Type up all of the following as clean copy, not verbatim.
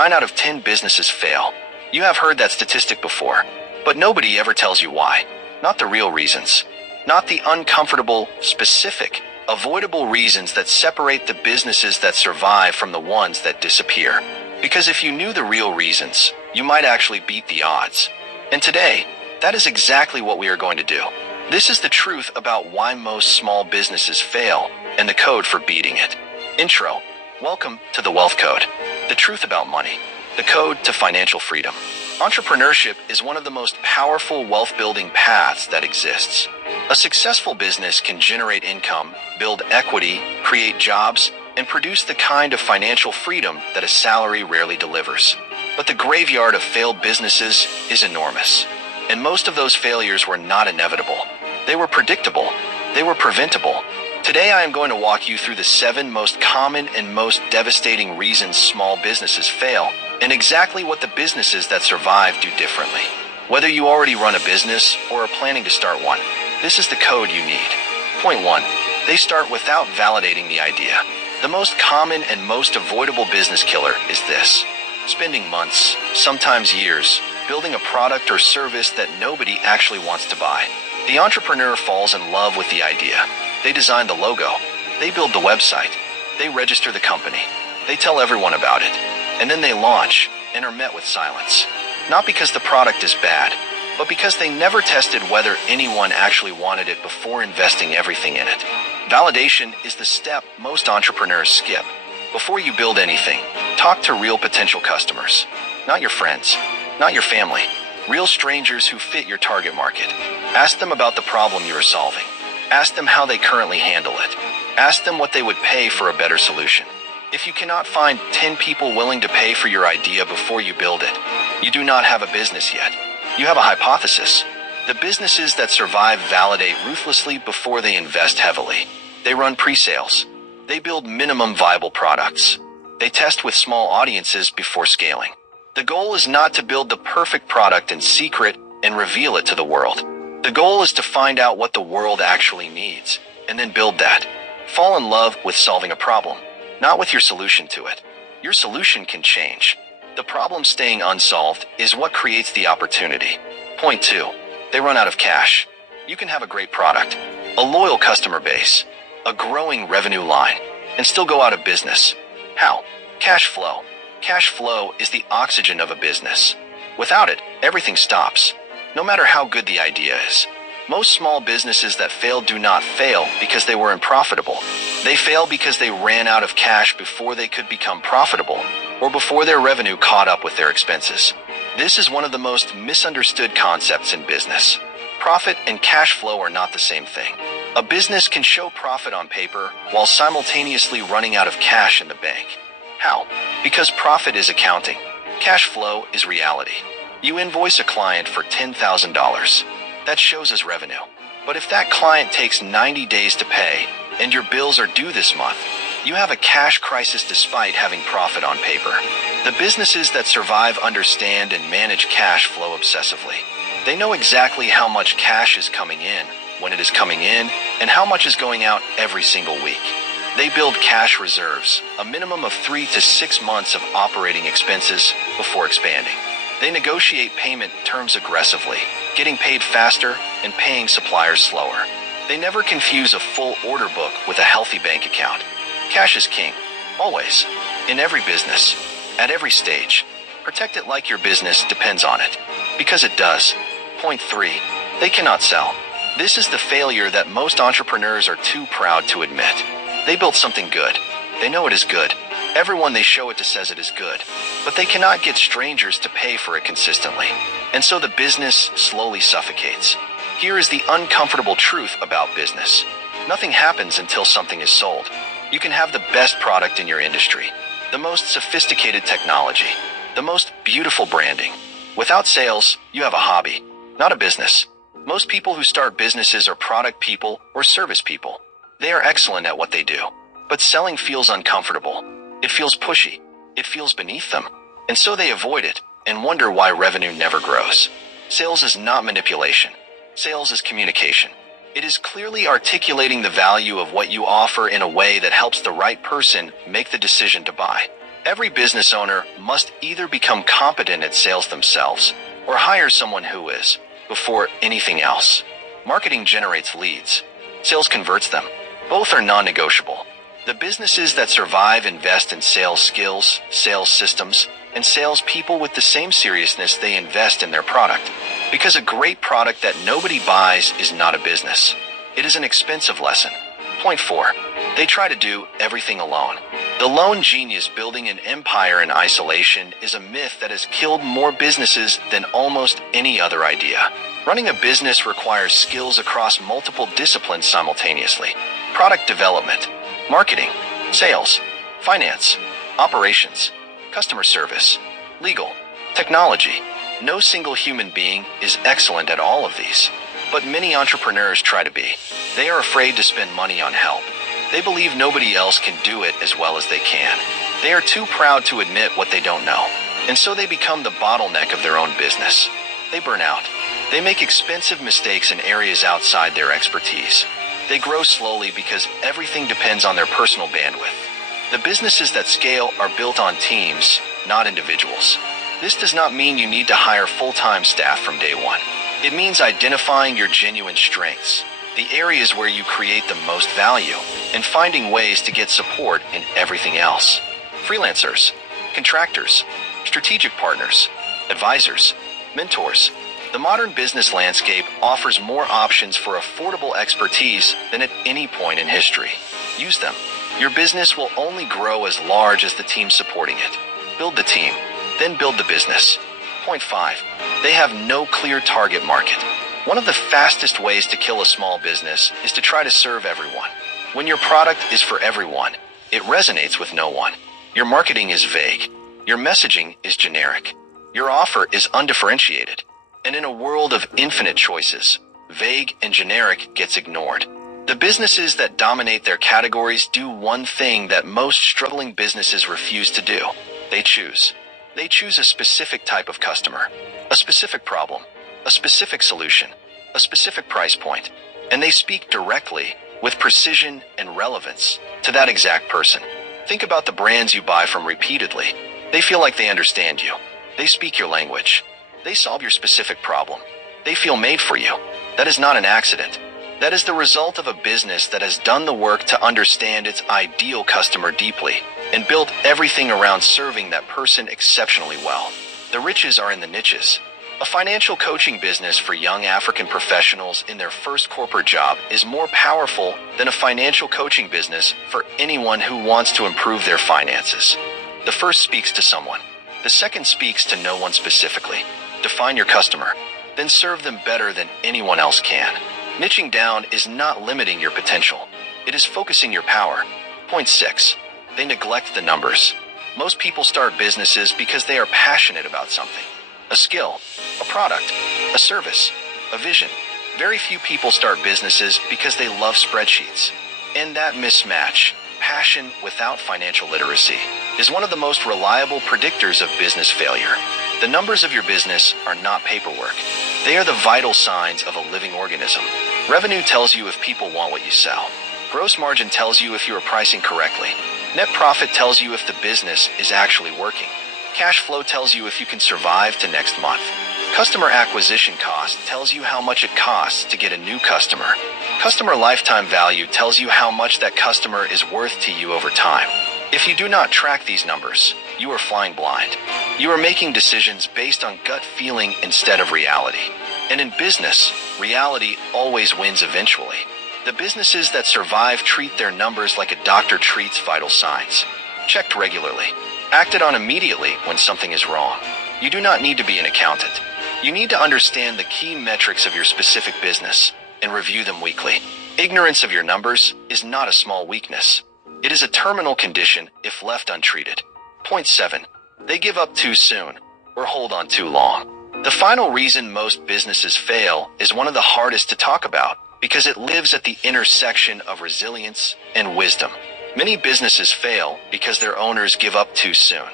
9 out of 10 businesses fail. You have heard that statistic before, but nobody ever tells you why. Not the real reasons. Not the uncomfortable, specific, avoidable reasons that separate the businesses that survive from the ones that disappear. Because if you knew the real reasons, you might actually beat the odds. And today, that is exactly what we are going to do. This is the truth about why most small businesses fail and the code for beating it. Intro. Welcome to the Wealth Code. The truth about money. The code to financial freedom. Entrepreneurship is one of the most powerful wealth-building paths that exists. A successful business can generate income, build equity, create jobs, and produce the kind of financial freedom that a salary rarely delivers. But the graveyard of failed businesses is enormous. And most of those failures were not inevitable. They were predictable. They were preventable. Today I am going to walk you through the 7 most common and most devastating reasons small businesses fail, and exactly what the businesses that survive do differently. Whether you already run a business or are planning to start one, this is the code you need. Point 1. They start without validating the idea. The most common and most avoidable business killer is this: spending months, sometimes years, building a product or service that nobody actually wants to buy. The entrepreneur falls in love with the idea. They design the logo. They build the website. They register the company. They tell everyone about it. And then they launch and are met with silence. Not because the product is bad, but because they never tested whether anyone actually wanted it before investing everything in it. Validation is the step most entrepreneurs skip. Before you build anything, talk to real potential customers. Not your friends, not your family. Real strangers who fit your target market. Ask them about the problem you are solving. Ask them how they currently handle it. Ask them what they would pay for a better solution. If you cannot find 10 people willing to pay for your idea before you build it, you do not have a business yet. You have a hypothesis. The businesses that survive validate ruthlessly before they invest heavily. They run pre-sales. They build minimum viable products. They test with small audiences before scaling. The goal is not to build the perfect product in secret and reveal it to the world. The goal is to find out what the world actually needs, and then build that. Fall in love with solving a problem, not with your solution to it. Your solution can change. The problem staying unsolved is what creates the opportunity. Point 2. They run out of cash. You can have a great product, a loyal customer base, a growing revenue line, and still go out of business. How? Cash flow. Cash flow is the oxygen of a business. Without it, everything stops. No matter how good the idea is. Most small businesses that fail do not fail because they were unprofitable. They fail because they ran out of cash before they could become profitable, or before their revenue caught up with their expenses. This is one of the most misunderstood concepts in business. Profit and cash flow are not the same thing. A business can show profit on paper while simultaneously running out of cash in the bank. How? Because profit is accounting. Cash flow is reality. You invoice a client for $10,000. That shows as revenue. But if that client takes 90 days to pay, and your bills are due this month, you have a cash crisis despite having profit on paper. The businesses that survive understand and manage cash flow obsessively. They know exactly how much cash is coming in, when it is coming in, and how much is going out every single week. They build cash reserves, a minimum of 3 to 6 months of operating expenses before expanding. They negotiate payment terms aggressively, getting paid faster and paying suppliers slower. They never confuse a full order book with a healthy bank account. Cash is king, always, in every business, at every stage. Protect it like your business depends on it, because it does. Point 3. They cannot sell. This is the failure that most entrepreneurs are too proud to admit. They built something good. They know it is good. Everyone they show it to says it is good, but they cannot get strangers to pay for it consistently. And so the business slowly suffocates. Here is the uncomfortable truth about business. Nothing happens until something is sold. You can have the best product in your industry, the most sophisticated technology, the most beautiful branding. Without sales, you have a hobby, not a business. Most people who start businesses are product people or service people. They are excellent at what they do, but selling feels uncomfortable. It feels pushy. It feels beneath them. And so they avoid it and wonder why revenue never grows. Sales is not manipulation. Sales is communication. It is clearly articulating the value of what you offer in a way that helps the right person make the decision to buy. Every business owner must either become competent at sales themselves or hire someone who is, before anything else. Marketing generates leads. Sales converts them. Both are non-negotiable. The businesses that survive invest in sales skills, sales systems, and sales people with the same seriousness they invest in their product. Because a great product that nobody buys is not a business. It is an expensive lesson. Point 4. They try to do everything alone. The lone genius building an empire in isolation is a myth that has killed more businesses than almost any other idea. Running a business requires skills across multiple disciplines simultaneously. Product development, marketing, sales, finance, operations, customer service, legal, technology. No single human being is excellent at all of these, but many entrepreneurs try to be. They are afraid to spend money on help. They believe nobody else can do it as well as they can. They are too proud to admit what they don't know, and so they become the bottleneck of their own business. They burn out. They make expensive mistakes in areas outside their expertise. They grow slowly because everything depends on their personal bandwidth. The businesses that scale are built on teams, not individuals. This does not mean you need to hire full-time staff from day one. It means identifying your genuine strengths, the areas where you create the most value, and finding ways to get support in everything else. Freelancers, contractors, strategic partners, advisors, mentors. The modern business landscape offers more options for affordable expertise than at any point in history. Use them. Your business will only grow as large as the team supporting it. Build the team, then build the business. Point 5. They have no clear target market. One of the fastest ways to kill a small business is to try to serve everyone. When your product is for everyone, it resonates with no one. Your marketing is vague. Your messaging is generic. Your offer is undifferentiated. And in a world of infinite choices, vague and generic gets ignored. The businesses that dominate their categories do one thing that most struggling businesses refuse to do. They choose. They choose a specific type of customer, a specific problem, a specific solution, a specific price point, and they speak directly, with precision and relevance, to that exact person. Think about the brands you buy from repeatedly. They feel like they understand you. They speak your language. They solve your specific problem. They feel made for you. That is not an accident. That is the result of a business that has done the work to understand its ideal customer deeply and built everything around serving that person exceptionally well. The riches are in the niches. A financial coaching business for young African professionals in their first corporate job is more powerful than a financial coaching business for anyone who wants to improve their finances. The first speaks to someone. The second speaks to no one specifically. Define your customer, then serve them better than anyone else can. Niching down is not limiting your potential. It is focusing your power. Point 6. They neglect the numbers. Most people start businesses because they are passionate about something. A skill, a product, a service, a vision. Very few people start businesses because they love spreadsheets. And that mismatch, passion without financial literacy, is one of the most reliable predictors of business failure. The numbers of your business are not paperwork. They are the vital signs of a living organism. Revenue tells you if people want what you sell. Gross margin tells you if you are pricing correctly. Net profit tells you if the business is actually working. Cash flow tells you if you can survive to next month. Customer acquisition cost tells you how much it costs to get a new customer. Customer lifetime value tells you how much that customer is worth to you over time. If you do not track these numbers, you are flying blind. You are making decisions based on gut feeling instead of reality. And in business, reality always wins eventually. The businesses that survive treat their numbers like a doctor treats vital signs. Checked regularly. Acted on immediately when something is wrong. You do not need to be an accountant. You need to understand the key metrics of your specific business and review them weekly. Ignorance of your numbers is not a small weakness. It is a terminal condition if left untreated. Point 7. They give up too soon or hold on too long. The final reason most businesses fail is one of the hardest to talk about because it lives at the intersection of resilience and wisdom. Many businesses fail because their owners give up too soon.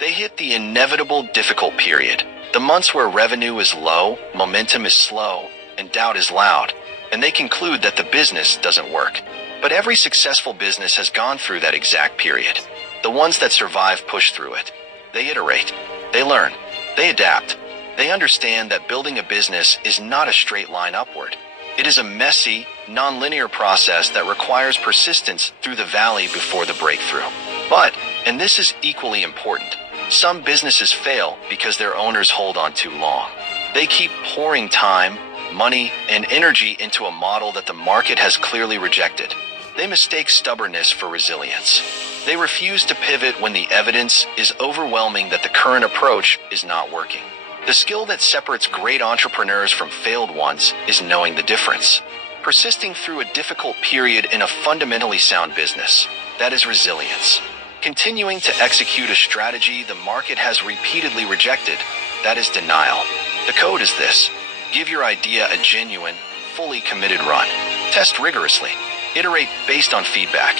They hit the inevitable difficult period, the months where revenue is low, momentum is slow, and doubt is loud, and they conclude that the business doesn't work. But every successful business has gone through that exact period. The ones that survive push through it. They iterate. They learn. They adapt. They understand that building a business is not a straight line upward. It is a messy, non-linear process that requires persistence through the valley before the breakthrough. But, and this is equally important, some businesses fail because their owners hold on too long. They keep pouring time, money, and energy into a model that the market has clearly rejected. They mistake stubbornness for resilience. They refuse to pivot when the evidence is overwhelming that the current approach is not working. The skill that separates great entrepreneurs from failed ones is knowing the difference. Persisting through a difficult period in a fundamentally sound business. That is resilience. Continuing to execute a strategy the market has repeatedly rejected. That is denial. The code is this. Give your idea a genuine, fully committed run. Test rigorously. Iterate based on feedback.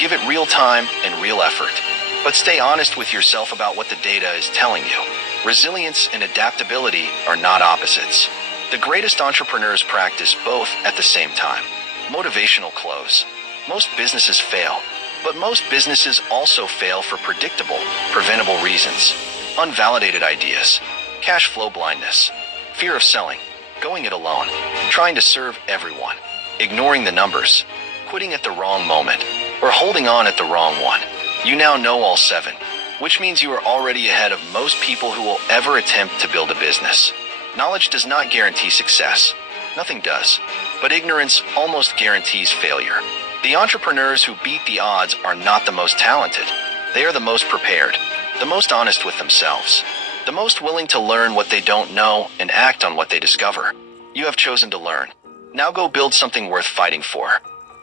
Give it real time and real effort. But stay honest with yourself about what the data is telling you. Resilience and adaptability are not opposites. The greatest entrepreneurs practice both at the same time. Motivational close. Most businesses fail, but most businesses also fail for predictable, preventable reasons. Unvalidated ideas, cash flow blindness, fear of selling, going it alone, trying to serve everyone, ignoring the numbers, quitting at the wrong moment, or holding on at the wrong one. You now know all 7, which means you are already ahead of most people who will ever attempt to build a business. Knowledge does not guarantee success. Nothing does. But ignorance almost guarantees failure. The entrepreneurs who beat the odds are not the most talented. They are the most prepared, the most honest with themselves, the most willing to learn what they don't know and act on what they discover. You have chosen to learn. Now go build something worth fighting for.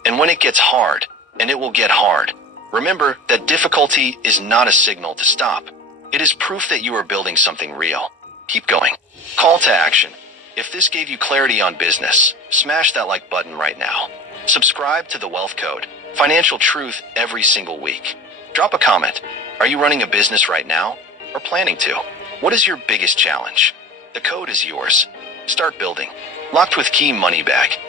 And when it gets hard, and it will get hard, remember that difficulty is not a signal to stop. It is proof that you are building something real. Keep going. Call to action. If this gave you clarity on business, smash that like button right now. Subscribe to The Wealth Code, financial truth every single week. Drop a comment. Are you running a business right now or planning to? What is your biggest challenge? The code is yours. Start building. Locked with key money bag.